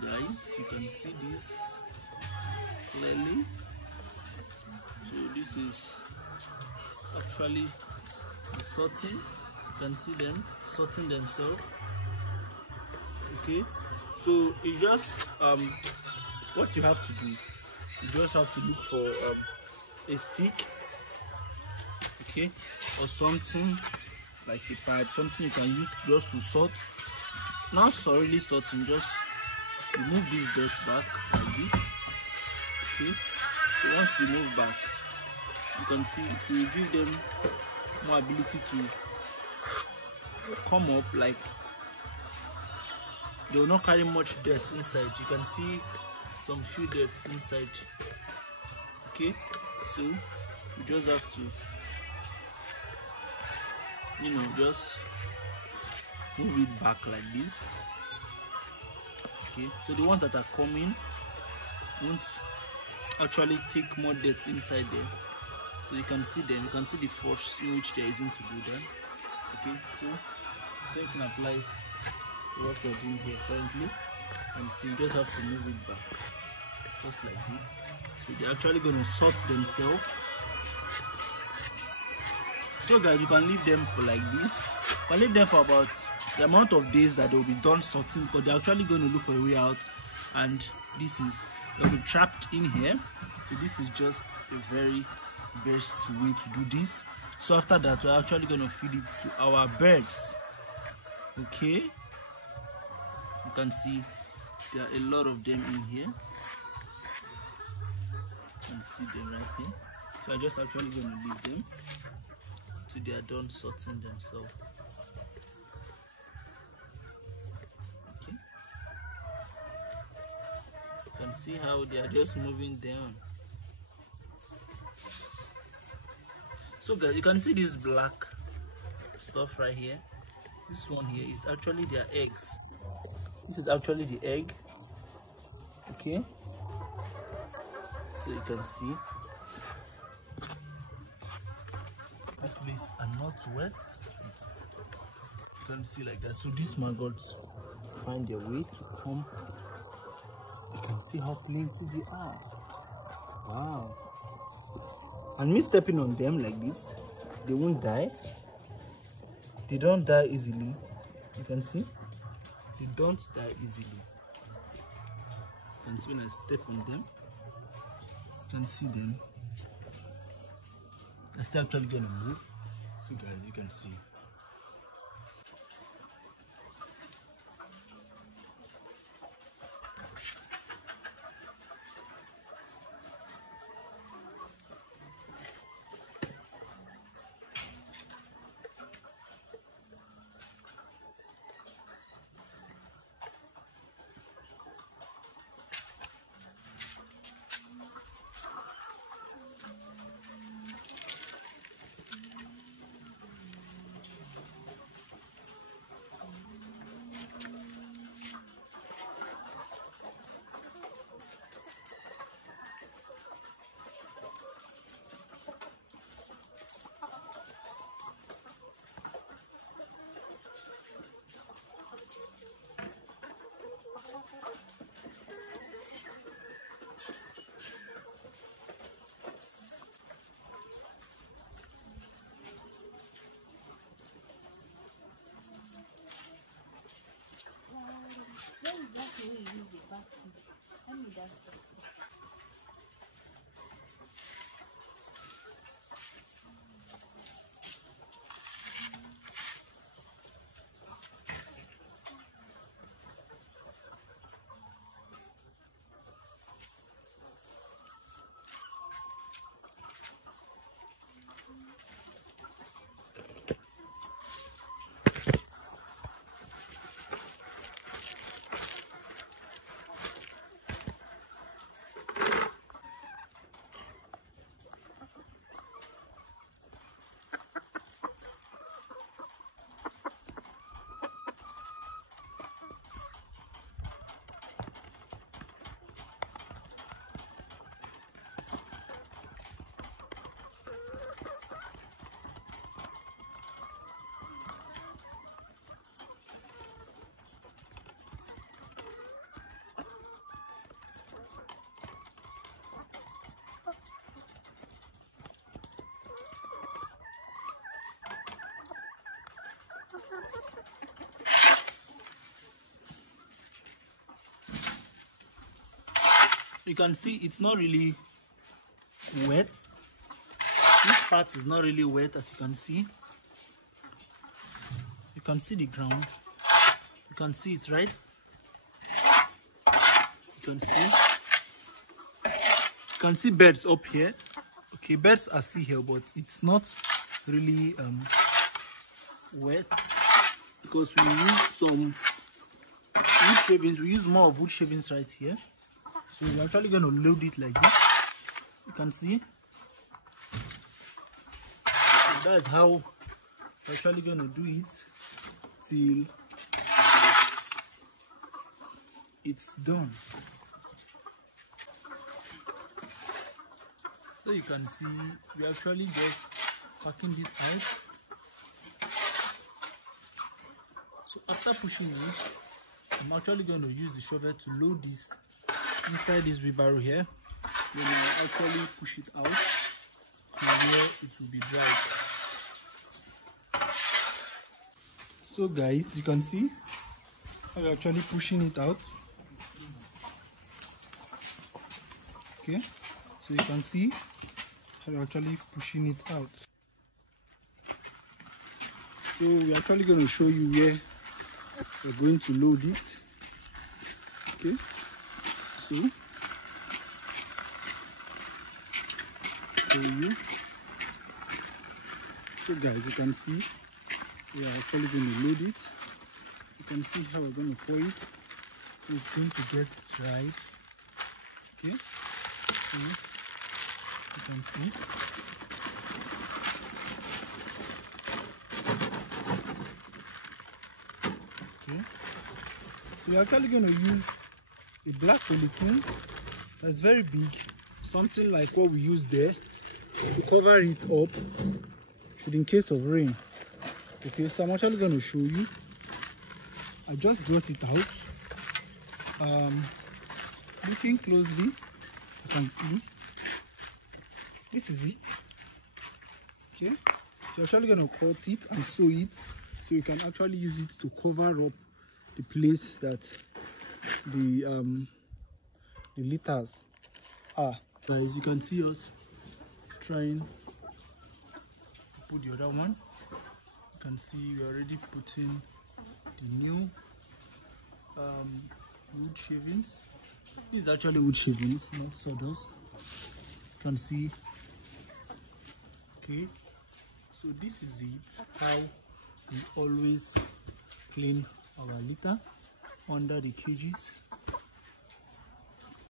guys, you can see this clearly. So this is actually the sorting. You can see them sorting themselves. Okay, so it's just what you have to do, you just have to look for a stick, okay, or something like a pipe, something you can use just to sort. Not really sorting, just remove this dirt back like this. Okay, so once you move back, you can see it will give them more ability to come up. Like, they will not carry much dirt inside. You can see some few dirt inside. Okay, so you just have to, you know, just move it back like this. Okay, so the ones that are coming won't actually take more dirt inside there. So you can see them, you can see the force in which they are using to do that. Okay, so the same thing applies to what we're doing here currently. And so you just have to move it back, just like this. So they're actually going to sort themselves. So guys, you can leave them for like this. You can leave them for about the amount of days that they'll be done sorting, but they're actually going to look for a way out. And this is, they'll be trapped in here. So this is just a very best way to do this. So after that, we're actually going to feed it to our birds. Okay, you can see there are a lot of them in here. You can see them right here. So I'm just actually going to leave them till they are done sorting themselves. Okay, you can see how they are just moving down. So guys, you can see this black stuff right here. This one here is actually their eggs. This is actually the egg. Okay, so you can see this place are not wet. You can see like that. So these maggots find their way to come. You can see how plenty they are. Wow. And me stepping on them like this, they won't die. They don't die easily. You can see they don't die easily. And so when I step on them, you can see them. I still actually gonna move. So guys, you can see. You can see it's not really wet. This part is not really wet, as you can see. You can see the ground. You can see it, right? You can see. You can see birds up here. Okay, birds are still here, but it's not really wet because we use some wood shavings. We use more of wood shavings right here. So we're actually going to load it like this. You can see. So that's how we're actually going to do it till it's done. So you can see we actually just packing this out. So after pushing it, I'm actually going to use the shovel to load this inside this wheelbarrow here. Then I'll actually push it out to where it will be dry. So guys, you can see I'm actually pushing it out. Okay, so you can see I'm actually pushing it out. So we're actually going to show you where we're going to load it. Okay, so show you. So guys, you can see we are actually going to load it. You can see how we're going to pour it. So it's going to get dried. Okay, so you can see. Okay, so we're actually going to use a black polythene that's very big, something like what we use there, to cover it up should in case of rain. Okay, so I'm actually going to show you. I just brought it out. Looking closely, you can see this is it. Okay, so you're actually going to cut it and sew it so you can actually use it to cover up the place that the litters are. Guys, you can see us trying to put the other one. You can see we're already putting the new wood shavings. This is actually wood shavings, not sawdust. You can see. Okay, so this is it, how we always clean our litter under the cages.